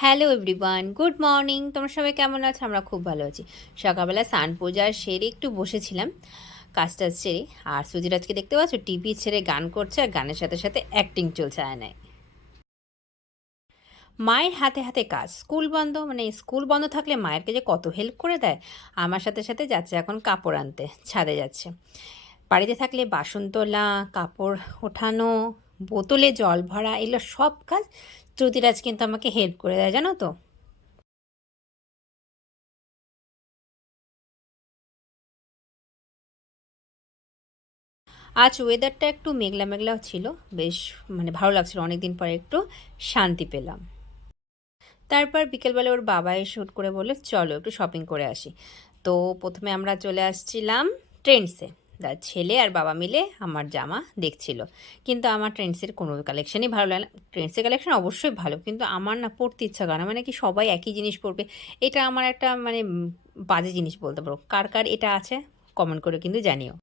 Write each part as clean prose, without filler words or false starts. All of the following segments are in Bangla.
Hello everyone, good morning. তোমরা সবাই কেমন আছো? আমরা খুব ভালো আছি। সকালবেলা স্নান পূজার সেরে একটু বসেছিলাম, কাজটা সেরে। আর সুজিরাজকে দেখতে পাচ্ছ টিভি ছেড়ে গান করছে, আর গানের সাথে সাথে অ্যাক্টিং চলছে আয়নায়। মায়ের হাতে হাতে কাজ, স্কুল বন্ধ, মানে স্কুল বন্ধ থাকলে মায়েরকে যে কত হেল্প করে দেয়। আমার সাথে সাথে যাচ্ছে এখন কাপড় আনতে, ছাদে যাচ্ছে। বাড়িতে থাকলে বাসন তোলা, কাপড় ওঠানো, বোতলে জল ভরা, এগুলো সব কাজ জ্যোতিরাজ কিন্তু আমাকে হেল্প করে দেয়, জানো তো। আজ ওয়েদারটা একটু মেঘলা মেঘলা ছিল, বেশ মানে ভালো লাগছিল, অনেক দিন পরে একটু শান্তি পেলাম। তারপর বিকেলবেলা ওর বাবা এসে হুট করে বললো চলো একটু শপিং করে আসি। তো প্রথমে আমরা চলে আসছিলাম ট্রেন্ডসে। ছেলে আর বাবা মিলে আমার জামা দেখছিল, কিন্তু আমার ট্রেন্ডসের কোনো কালেকশনই ভালো লাগে না। ট্রেন্ডসের কালেকশন অবশ্যই ভালো, কিন্তু আমার না পরতে ইচ্ছা করে না, মানে কি সবাই একই জিনিস পরবে, এটা আমার একটা মানে বাজে জিনিস বলতে পারো। কার কার এটা আছে কমেন্ট করে কিন্তু জানিও।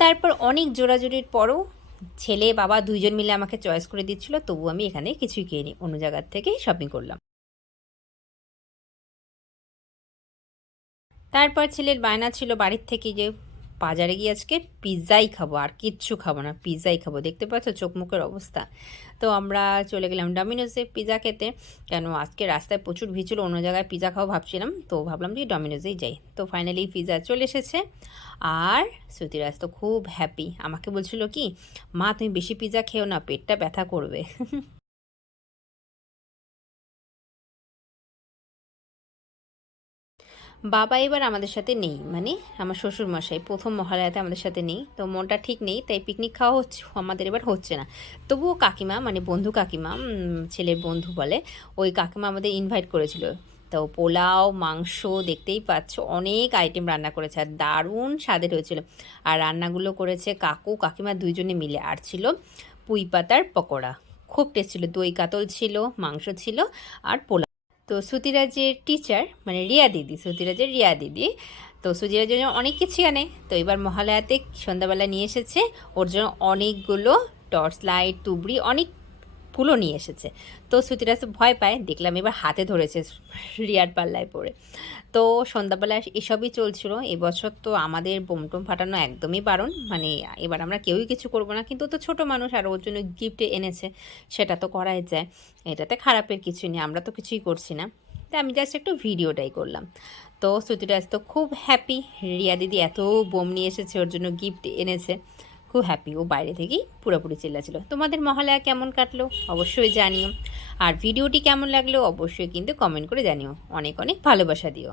তারপর অনেক জোরাজুরির পরও ছেলে বাবা দুইজন মিলে আমাকে চয়েস করে দিচ্ছিল, তবু আমি এখানে কিছুই কিনি, অন্য জায়গার থেকেই শপিং করলাম। তারপর ছেলের বায়না ছিল বাড়ির থেকে যে বাজারে গিয়ে আজকে পিৎজাই খাবো, আর কিচ্ছু খাবো না, পিৎজাই খাবো। দেখতে পাচ্ছ চোখ মুখের অবস্থা। তো আমরা চলে গেলাম ডমিনোজে পিৎজা খেতে। কেন আজকে রাস্তায় প্রচুর ভিড় ছিল, অন্য জায়গায় পিৎজা খাবো ভাবছিলাম, তো ভাবলাম যে ডমিনোজেই যাই। তো ফাইনালি পিৎজা চলে এসেছে। আর শ্রুতিরাজ তো খুব হ্যাপি, আমাকে বলছিল কি, মা তুমি বেশি পিৎজা খেও না, পেটটা ব্যথা করবে। বাবা এবার আমাদের সাথে নেই, মানে আমার শ্বশুরমশাই প্রথম মহালয়াতে আমাদের সাথে নেই, তো মনটা ঠিক নেই, তাই পিকনিক খাওয়া হচ্ছে আমাদের এবার হচ্ছে না। তবুও কাকিমা, মানে বন্ধু কাকিমা, ছেলের বন্ধু বলে, ওই কাকিমা আমাদের ইনভাইট করেছিল। তো পোলাও মাংস দেখতেই পাচ্ছ, অনেক আইটেম রান্না করেছে, আর দারুণ স্বাদের হয়েছিল। আর রান্নাগুলো করেছে কাকু কাকিমা দুইজনে মিলে। আর ছিল পুঁই পাতার পকোড়া, খুব টেস্ট ছিল, দই কাতল ছিল, মাংস ছিল, আর পোলাও। তো শ্রুতিরাজের টিচার, মানে রিয়া দিদি, শ্রুতিরাজের রিয়া দিদি, তো শ্রুতিরাজের জন্য অনেক কিছু আনে। তো এবার মহালয়াতে সন্ধ্যাবেলা নিয়ে এসেছে ওর জন্য অনেকগুলো টর্চ লাইট, তুবড়ি, অনেকগুলো নিয়ে এসেছে। তো শ্রুতিরাজ তো ভয় পায়, দেখলাম এবার হাতে ধরেছে রিয়ার পাল্লায় পড়ে। তো সন্ধ্যাবেলা এসবই চলছিল। এবছর তো আমাদের বোম টোম ফাটানো একদমই বারণ, মানে এবার আমরা কেউই কিছু করব না, কিন্তু ও তো ছোটো মানুষ, আর ওর জন্য গিফট এনেছে, সেটা তো করাই যায়। এটাতে খারাপের কিছু নেই, আমরা তো কিছুই করছি না। তাই আমি জাস্ট একটু ভিডিওটাই করলাম। তো শ্রুতিরাজ তো খুব হ্যাপি, রিয়া দিদি এত বোম নিয়ে এসেছে, ওর জন্য গিফট এনেছে, খুব হ্যাপি। ও বাইরে থেকেই পুরোপুরি চিল্লাছিল। তোমাদের মহালয়া কেমন কাটলো অবশ্যই জানিও, আর ভিডিওটি কেমন লাগলো অবশ্যই কিন্তু কমেন্ট করে জানিও। অনেক অনেক ভালোবাসা দিও।